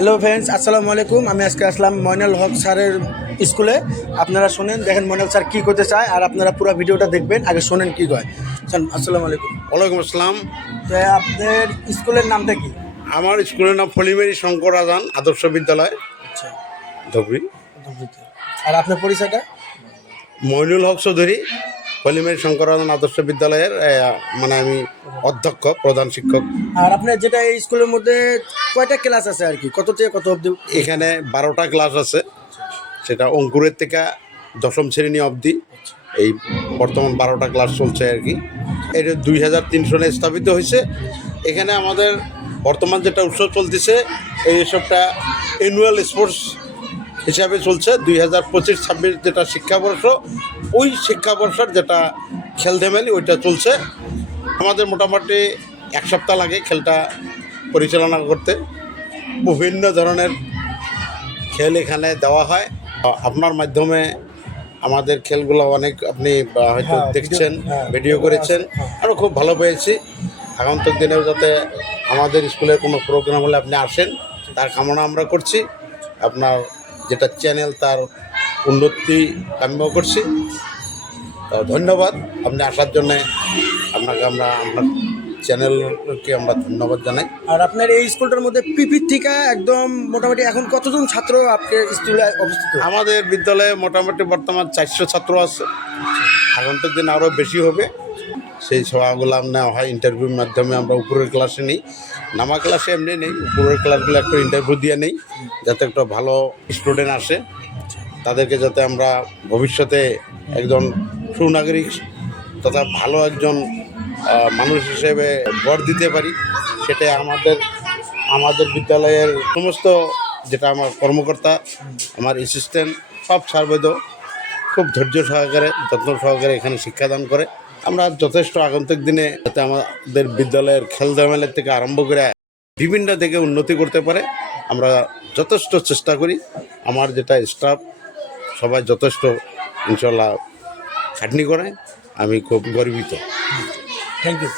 Hello friends, আসসালামু আলাইকুম। আমি আজকে আসলাম মইনুল হক স্যারের স্কুলে। আপনারা শোনেন, দেখেন মইনুল স্যার কী করতে চায়, আর আপনারা পুরো ভিডিওটা দেখবেন। আগে শোনেন কী কয়। আসসালামু আলাইকুম। ওয়ালাইকুম আসসালাম। তো আপনার স্কুলের নামটা কি? আমার স্কুলের নাম ফলিমেরি শঙ্কর আজান আদর্শ বিদ্যালয়, আচ্ছা, ধুবড়ি। আর আপনার পরিচয়টা? মইনুল হক চৌধুরী, ফলিমেরি শঙ্কর আজান আদর্শ বিদ্যালয়ের মানে আমি অধ্যক্ষ, প্রধান শিক্ষক। আর আপনার যেটা এই স্কুলের মধ্যে কয়টা ক্লাস আছে আর কি, কত থেকে কত অবধি? এখানে 12টা ক্লাস আছে, সেটা অঙ্কুরের থেকে দশম শ্রেণী অবধি। এই বর্তমান 12টা ক্লাস চলছে আর কি। এটা 2003 সালে স্থাপিত হয়েছে। এখানে আমাদের বর্তমান যেটা উৎসব চলতেছে, এই উৎসবটা অ্যানুয়াল স্পোর্টস হিসাবে চলছে। 2025-26 যেটা শিক্ষাবর্ষ, ওই শিক্ষাবর্ষের যেটা খেলধেমালি ওইটা চলছে। আমাদের মোটামুটি এক সপ্তাহ লাগে খেলটা পরিচালনা করতে। বিভিন্ন ধরনের খেল এখানে দেওয়া হয়। আপনার মাধ্যমে আমাদের খেলগুলো অনেক আপনি হয়তো দেখছেন, ভিডিও করেছেন, আরও খুব ভালো পেয়েছি। আগন্তুক দিনেও যাতে আমাদের স্কুলের কোনো প্রোগ্রাম হলে আপনি আসেন, তার কামনা আমরা করছি। আপনার যেটা চ্যানেল, তার উন্নতি কাম্য করছি। ধন্যবাদ আপনি আসার জন্যে। আপনাকে আপনার চ্যানেলকে আমরা ধন্যবাদ জানাই। আর আপনার এই স্কুলটার মধ্যে পিপির থেকে একদম মোটামুটি এখন কতজন ছাত্র আপনার স্কুলে অবস্থিত? আমাদের বিদ্যালয়ে মোটামুটি বর্তমান 400 ছাত্র আছে। আগন্তুক দিন আরও বেশি হবে। সেই সভাগুলো নেওয়া হয় ইন্টারভিউর মাধ্যমে। আমরা উপরের ক্লাসে নেই, নামা ক্লাসে এমনি নেই, উপরের ক্লাসগুলো একটু ইন্টারভিউ দিয়ে নেই, যাতে একটা ভালো স্টুডেন্ট আসে। তাদেরকে যাতে আমরা ভবিষ্যতে একজন সুনাগরিক তথা ভালো একজন মানুষ হিসেবে গড় দিতে পারি, সেটাই আমাদের বিদ্যালয়ের সমস্ত যেটা আমার কর্মকর্তা, আমার অ্যাসিস্ট্যান্ট, সব সার্বৈধ খুব ধৈর্য সহকারে, যত্ন সহকারে এখানে শিক্ষাদান করে। আমরা যথেষ্ট আগন্তুক দিনে যাতে আমাদের বিদ্যালয়ের খেলধুলার থেকে আরম্ভ করে বিভিন্ন দিকে উন্নতি করতে পারে, আমরা যথেষ্ট চেষ্টা করি। আমার যেটা স্টাফ সবাই যথেষ্ট ইনশাল্লাহ খাটনি করে। আমি খুব গর্বিত। Thank you.